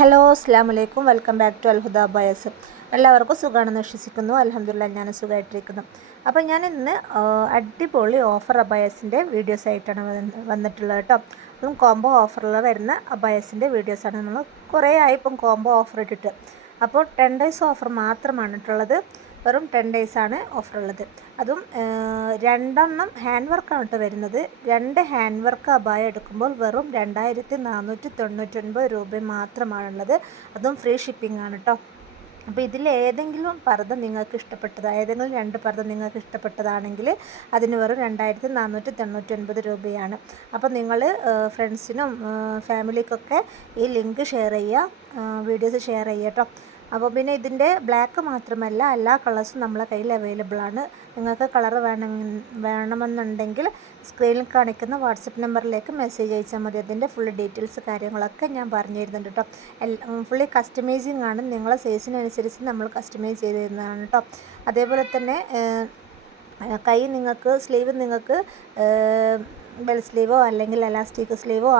Hello അസ്സലാമു അലൈക്കും. Welcome back to Alhuda Abayas. എല്ലാവർക്കും സുഖമാണെന്ന് വിശ്വസിക്കുന്നു. അൽഹംദുലില്ലാഹ് ഞാൻ സുഖമായിട്ടിരിക്കുന്നു. അപ്പോൾ ഞാൻ ഇന്ന് അടിപൊളി ഓഫർ അബായസിൻ്റെ വീഡിയോസ് ആയിട്ടാണ് വന്നിട്ടുള്ളത് കേട്ടോ. അതും കോംബോ ഓഫറിൽ വരുന്ന അബായസിൻ്റെ വീഡിയോസാണ്. നമ്മൾ കുറേ ആയി ഇപ്പം കോംബോ ഓഫർ ഇട്ടിട്ട്. അപ്പോൾ 10 ഡേയ്സ് ഓഫർ മാത്രമാണ് ഇട്ടുള്ളത്. വെറും 10 ഡേയ്സാണ് ഓഫർ ഉള്ളത്. അതും 2 ഹാൻഡ് വർക്കാണ് കേട്ടോ വരുന്നത്. 2 ഹാൻഡ് വർക്ക് അബായ എടുക്കുമ്പോൾ വെറും 2499 രൂപ മാത്രമാണുള്ളത്. അതും ഫ്രീ ഷിപ്പിംഗ് ആണ് കേട്ടോ. അപ്പോൾ ഇതിൽ ഏതെങ്കിലും പർദ്ദ നിങ്ങൾക്ക് ഇഷ്ടപ്പെട്ടത്, ഏതെങ്കിലും 2 പർദ്ദ നിങ്ങൾക്ക് ഇഷ്ടപ്പെട്ടതാണെങ്കിൽ അതിന് വെറും 2499 രൂപയാണ്. അപ്പോൾ നിങ്ങൾ ഫ്രണ്ട്സിനും ഫാമിലിക്കൊക്കെ ഈ ലിങ്ക് ഷെയർ ചെയ്യുക, വീഡിയോസ് ഷെയർ ചെയ്യുക കേട്ടോ. അപ്പോൾ പിന്നെ ഇതിൻ്റെ ബ്ലാക്ക് മാത്രമല്ല എല്ലാ കളേഴ്സും നമ്മളെ കയ്യിൽ അവൈലബിൾ ആണ്. നിങ്ങൾക്ക് കളർ വേണമെന്നുണ്ടെങ്കിൽ സ്ക്രീനിൽ കാണിക്കുന്ന വാട്സപ്പ് നമ്പറിലേക്ക് മെസ്സേജ് അയച്ചാൽ മതി. അതിൻ്റെ ഫുൾ ഡീറ്റെയിൽസ് കാര്യങ്ങളൊക്കെ ഞാൻ പറഞ്ഞു തരുന്നുണ്ട് കേട്ടോ. ഫുള്ളി കസ്റ്റമൈസിങ് ആണ്. നിങ്ങളെ സൈസിനനുസരിച്ച് നമ്മൾ കസ്റ്റമൈസ് ചെയ്ത് തരുന്നതാണ് കേട്ടോ. അതേപോലെ തന്നെ കൈ നിങ്ങൾക്ക് സ്ലീവ് നിങ്ങൾക്ക് ബെൽ സ്ലീവോ അല്ലെങ്കിൽ എലാസ്റ്റിക് സ്ലീവോ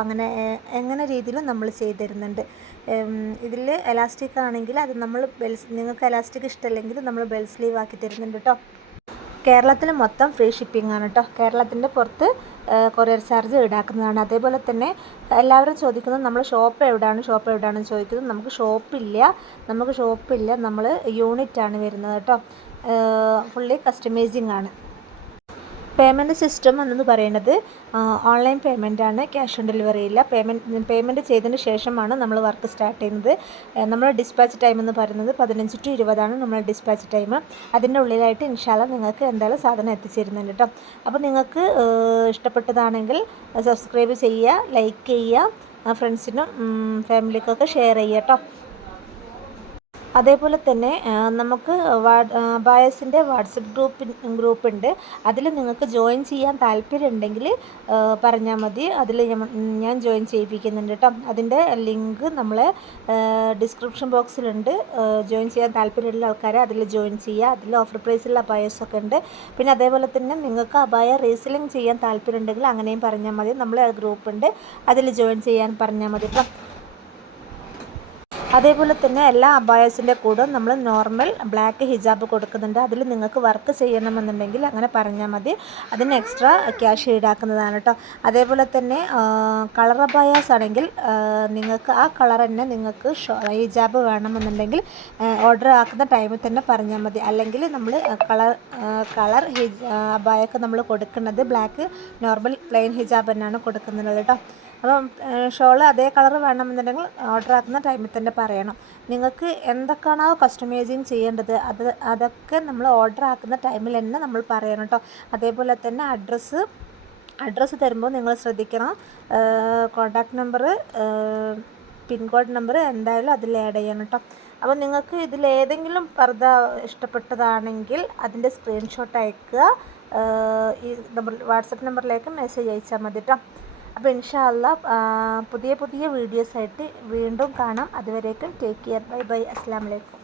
എങ്ങനെ രീതിയിലും നമ്മൾ ചെയ്ത് തരുന്നുണ്ട്. ഇതിൽ എലാസ്റ്റിക് ആണെങ്കിൽ അത് നമ്മൾ നിങ്ങൾക്ക് എലാസ്റ്റിക് ഇഷ്ടമല്ലെങ്കിൽ നമ്മൾ ബെൽ സ്ലീവ് ആക്കി തരുന്നുണ്ട് കേട്ടോ. കേരളത്തിൽ മൊത്തം ഫ്രീ ഷിപ്പിംഗ് ആണ് കേട്ടോ. കേരളത്തിൻ്റെ പുറത്ത് കൊറിയർ ചാർജ് ഈടാക്കുന്നതാണ്. അതേപോലെ തന്നെ എല്ലാവരും ചോദിക്കുന്നത് നമ്മൾ ഷോപ്പ് എവിടെയാണെന്ന് ചോദിക്കുന്നത്. നമുക്ക് ഷോപ്പില്ല, നമ്മൾ യൂണിറ്റാണ് വരുന്നത് കേട്ടോ. ഫുള്ളി കസ്റ്റമൈസിങ് ആണ്. പേയ്മെൻറ്റ് സിസ്റ്റം എന്ന് പറയുന്നത് ഓൺലൈൻ പേയ്മെൻറ്റാണ്, ക്യാഷ് ഓൺ ഡെലിവറി ഇല്ല. പേയ്മെൻറ്റ് ചെയ്തതിന് ശേഷമാണ് നമ്മൾ വർക്ക് സ്റ്റാർട്ട് ചെയ്യുന്നത്. നമ്മുടെ ഡിസ്പാച്ച് ടൈം എന്ന് പറയുന്നത് 15 to 20 നമ്മുടെ ഡിസ്പാച്ച് ടൈം. അതിൻ്റെ ഉള്ളിലായിട്ട് ഇൻഷാല്ലാഹ് നിങ്ങൾക്ക് എന്തായാലും സാധനം എത്തിച്ചേരുന്നുണ്ട് കേട്ടോ. അപ്പോൾ നിങ്ങൾക്ക് ഇഷ്ടപ്പെട്ടതാണെങ്കിൽ സബ്സ്ക്രൈബ് ചെയ്യുക, ലൈക്ക് ചെയ്യുക, ഫ്രണ്ട്സിനും ഫാമിലിക്കൊക്കെ ഷെയർ ചെയ്യുക കേട്ടോ. അതേപോലെ തന്നെ നമുക്ക് അബായസിൻ്റെ വാട്സപ്പ് ഗ്രൂപ്പുണ്ട്. അതിൽ നിങ്ങൾക്ക് ജോയിൻ ചെയ്യാൻ താല്പര്യമുണ്ടെങ്കിൽ പറഞ്ഞാൽ മതി. അതിൽ ഞാൻ ജോയിൻ ചെയ്യിപ്പിക്കുന്നുണ്ട് കേട്ടോ. അതിൻ്റെ ലിങ്ക് നമ്മളെ ഡിസ്ക്രിപ്ഷൻ ബോക്സിലുണ്ട്. ജോയിൻ ചെയ്യാൻ താല്പര്യമുള്ള ആൾക്കാരെ അതിൽ ജോയിൻ ചെയ്യുക. അതിൽ ഓഫർ പ്രൈസുള്ള അബായസൊക്കെ ഉണ്ട്. പിന്നെ അതേപോലെ തന്നെ നിങ്ങൾക്ക് അബായ റീസെല്ലിങ് ചെയ്യാൻ താല്പര്യമുണ്ടെങ്കിൽ അങ്ങനെയും പറഞ്ഞാൽ മതി. നമ്മളെ ഗ്രൂപ്പുണ്ട്, അതിൽ ജോയിൻ ചെയ്യാൻ പറഞ്ഞാൽ മതി കേട്ടോ. അതേപോലെ തന്നെ എല്ലാ അബായസിൻ്റെ കൂടെ നമ്മൾ നോർമൽ ബ്ലാക്ക് ഹിജാബ് കൊടുക്കുന്നുണ്ട്. അതിൽ നിങ്ങൾക്ക് വർക്ക് ചെയ്യണമെന്നുണ്ടെങ്കിൽ അങ്ങനെ പറഞ്ഞാൽ മതി. അതിന് എക്സ്ട്രാ ക്യാഷ് ഈടാക്കുന്നതാണ് കേട്ടോ. അതേപോലെ തന്നെ കളർ അബായാസ് ആണെങ്കിൽ നിങ്ങൾക്ക് ആ കളർ തന്നെ നിങ്ങൾക്ക് ഹിജാബ് വേണമെന്നുണ്ടെങ്കിൽ ഓർഡർ ആക്കുന്ന ടൈമിൽ തന്നെ പറഞ്ഞാൽ മതി. അല്ലെങ്കിൽ നമ്മൾ കളർ അബായൊക്കെ നമ്മൾ കൊടുക്കുന്നത് ബ്ലാക്ക് നോർമൽ പ്ലെയിൻ ഹിജാബ് തന്നെയാണ് കൊടുക്കുന്നത് കേട്ടോ. അപ്പം ഷോള് അതേ കളർ വേണമെന്നുണ്ടെങ്കിൽ ഓർഡർ ആക്കുന്ന ടൈമിൽ തന്നെ പറയണം. നിങ്ങൾക്ക് എന്തൊക്കെയാണോ കസ്റ്റമൈസിങ് ചെയ്യേണ്ടത് അതൊക്കെ നമ്മൾ ഓർഡർ ആക്കുന്ന ടൈമിൽ തന്നെ നമ്മൾ പറയണം കേട്ടോ. അതേപോലെ തന്നെ അഡ്രസ്സ് തരുമ്പോൾ നിങ്ങൾ ശ്രദ്ധിക്കണം. കോൺടാക്റ്റ് നമ്പർ, പിൻകോഡ് നമ്പർ എന്തായാലും അതിൽ ആഡ് ചെയ്യണം കേട്ടോ. അപ്പോൾ നിങ്ങൾക്ക് ഇതിലേതെങ്കിലും പർദ്ദ ഇഷ്ടപ്പെട്ടതാണെങ്കിൽ അതിൻ്റെ സ്ക്രീൻഷോട്ട് അയക്കുക. ഈ വാട്സപ്പ് നമ്പറിലേക്ക് മെസ്സേജ് അയച്ചാൽ മതി കേട്ടോ. അപ്പോൾ ഇൻഷാ അല്ലാഹ് പുതിയ വീഡിയോസ് ആയിട്ട് വീണ്ടും കാണാം. അതുവരേക്കും ടേക്ക് കെയർ. ബൈ. അസ്സലാമു അലൈക്കും.